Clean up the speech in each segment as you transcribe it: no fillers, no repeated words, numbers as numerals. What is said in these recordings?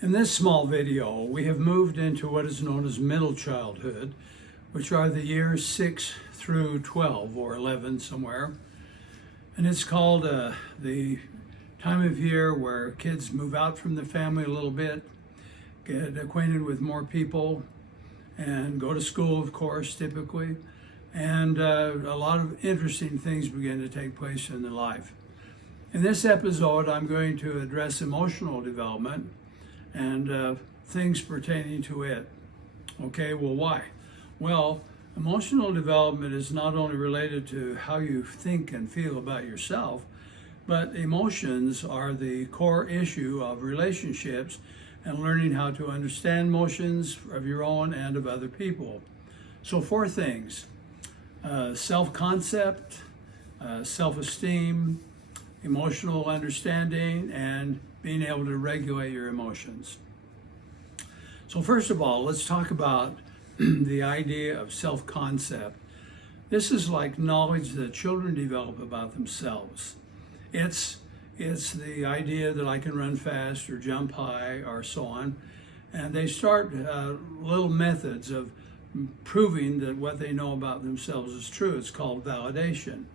In this small video, we have moved into what is known as middle childhood, which are the years 6 through 12 or 11 somewhere. And it's called the time of year where kids move out from the family a little bit, get acquainted with more people, and go to school, of course, typically. And a lot of interesting things begin to take place in their life. In this episode, I'm going to address emotional development and things pertaining to it. Okay, well, why? Well, emotional development is not only related to how you think and feel about yourself, but emotions are the core issue of relationships and learning how to understand emotions of your own and of other people. So 4 things: self-concept, self-esteem, emotional understanding, and being able to regulate your emotions. So first of all, let's talk about the idea of self-concept. This is like knowledge that children develop about themselves. It's the idea that I can run fast or jump high or so on. And they start little methods of proving that what they know about themselves is true. It's called validation.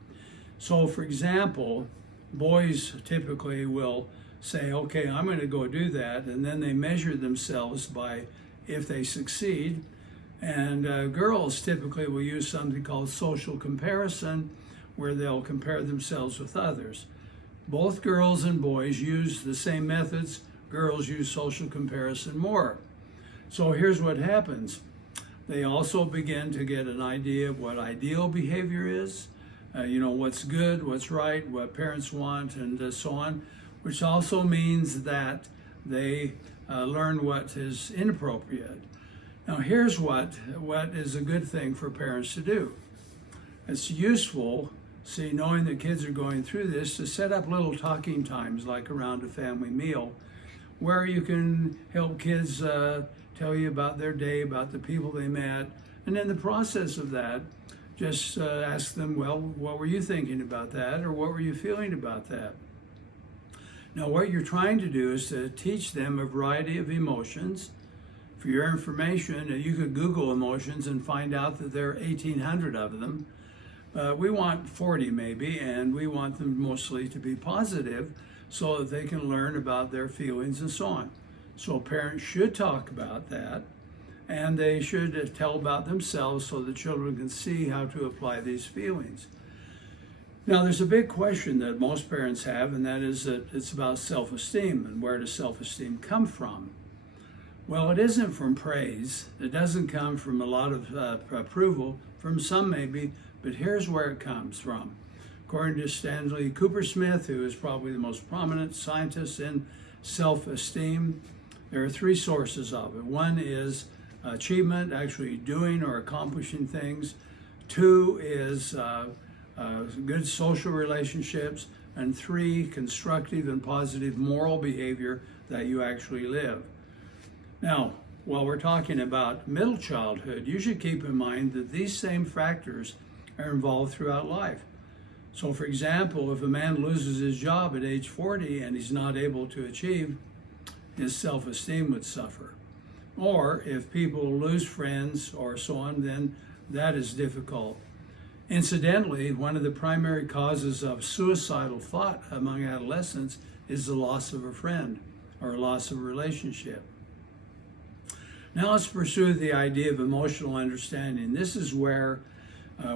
So for example, boys typically will say, okay, I'm going to go do that, and then they measure themselves by if they succeed. And girls typically will use something called social comparison, where they'll compare themselves with others. Both girls and boys use the same methods. Girls use social comparison more. So here's what happens. They also begin to get an idea of what ideal behavior is, what's good, what's right, what parents want, and so on, which also means that they learn what is inappropriate. Now here's what is a good thing for parents to do. It's useful, knowing that kids are going through this, to set up little talking times like around a family meal where you can help kids tell you about their day, about the people they met, and in the process of that, just ask them, well, what were you thinking about that, or what were you feeling about that? Now, what you're trying to do is to teach them a variety of emotions. For your information, you could Google emotions and find out that there are 1,800 of them. We want 40 maybe, and we want them mostly to be positive so that they can learn about their feelings and so on. So parents should talk about that, and they should tell about themselves so the children can see how to apply these feelings. Now, there's a big question that most parents have, and that is that it's about self-esteem, and where does self-esteem come from? Well, it isn't from praise. It doesn't come from a lot of approval, from some maybe, but here's where it comes from. According to Stanley Cooper-Smith, who is probably the most prominent scientist in self-esteem, there are 3 sources of it. 1 is achievement, actually doing or accomplishing things. 2 is good social relationships, and 3, constructive and positive moral behavior that you actually live. Now, while we're talking about middle childhood, you should keep in mind that these same factors are involved throughout life. So for example, if a man loses his job at age 40 and he's not able to achieve, his self-esteem would suffer. Or if people lose friends or so on, then that is difficult. Incidentally, one of the primary causes of suicidal thought among adolescents is the loss of a friend or loss of a relationship. Now let's pursue the idea of emotional understanding. This is where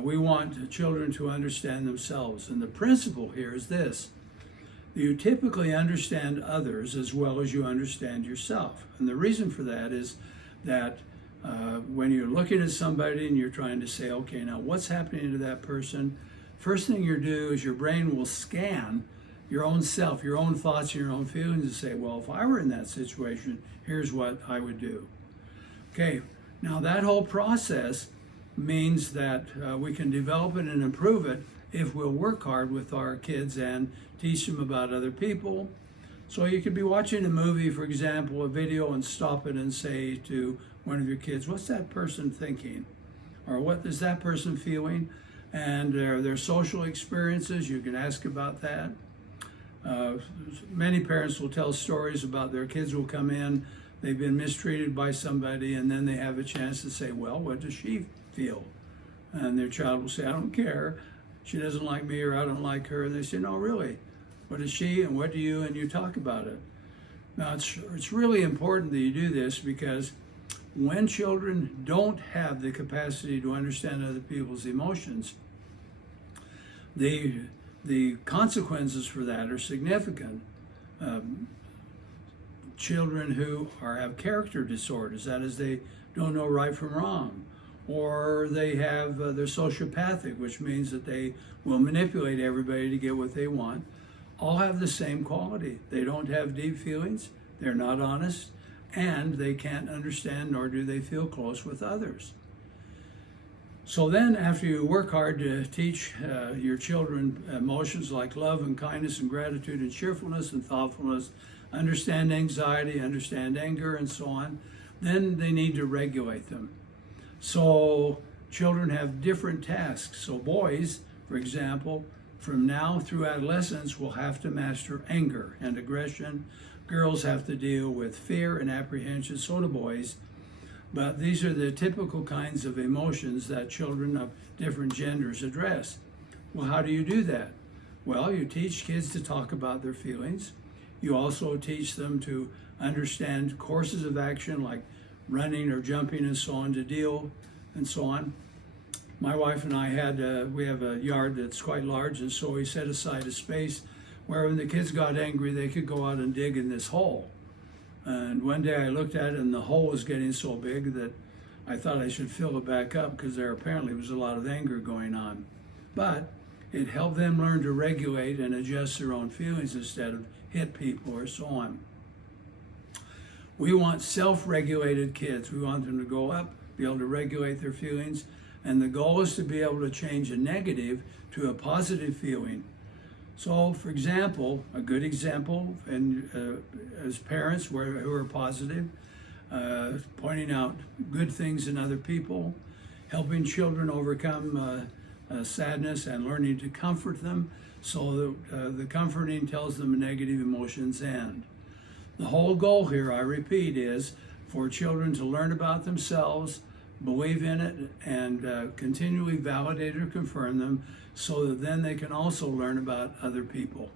we want children to understand themselves. And the principle here is this: you typically understand others as well as you understand yourself. And the reason for that is that when you're looking at somebody and you're trying to say, okay, now what's happening to that person? First thing you do is your brain will scan your own self, your own thoughts, your own feelings, and say, well, if I were in that situation, here's what I would do. Okay, now that whole process means that we can develop it and improve it if we'll work hard with our kids and teach them about other people. So you could be watching a movie, for example, a video, and stop it and say to one of your kids, what's that person thinking? Or what is that person feeling? And their social experiences, you can ask about that. Many parents will tell stories about their kids will come in, they've been mistreated by somebody, and then they have a chance to say, well, what does she feel? And their child will say, I don't care. She doesn't like me, or I don't like her. And they say, no, really? What is she and what do you? And you talk about it. Now, it's really important that you do this, because when children don't have the capacity to understand other people's emotions, the consequences for that are significant. Children who have character disorders, that is, they don't know right from wrong, or they have they're sociopathic, which means that they will manipulate everybody to get what they want, all have the same quality. They don't have deep feelings, they're not honest, and they can't understand nor do they feel close with others. So then, after you work hard to teach your children emotions like love and kindness and gratitude and cheerfulness and thoughtfulness, understand anxiety, understand anger, and so on, then they need to regulate them. So children have different tasks. So boys, for example, from now through adolescence will have to master anger and aggression. Girls have to deal with fear and apprehension, so do boys. But these are the typical kinds of emotions that children of different genders address. Well, how do you do that? Well, you teach kids to talk about their feelings. You also teach them to understand courses of action like running or jumping and so on, to deal and so on. My wife and I we have a yard that's quite large, and so we set aside a space where when the kids got angry, they could go out and dig in this hole. And one day I looked at it, and the hole was getting so big that I thought I should fill it back up, because there apparently was a lot of anger going on. But it helped them learn to regulate and adjust their own feelings instead of hit people or so on. We want self-regulated kids. We want them to grow up, be able to regulate their feelings, and the goal is to be able to change a negative to a positive feeling. So, for example, a good example, and as parents who are positive, pointing out good things in other people, helping children overcome sadness and learning to comfort them, so that the comforting tells them negative emotions end. The whole goal here, I repeat, is for children to learn about themselves, believe in it, and continually validate or confirm them, so that then they can also learn about other people.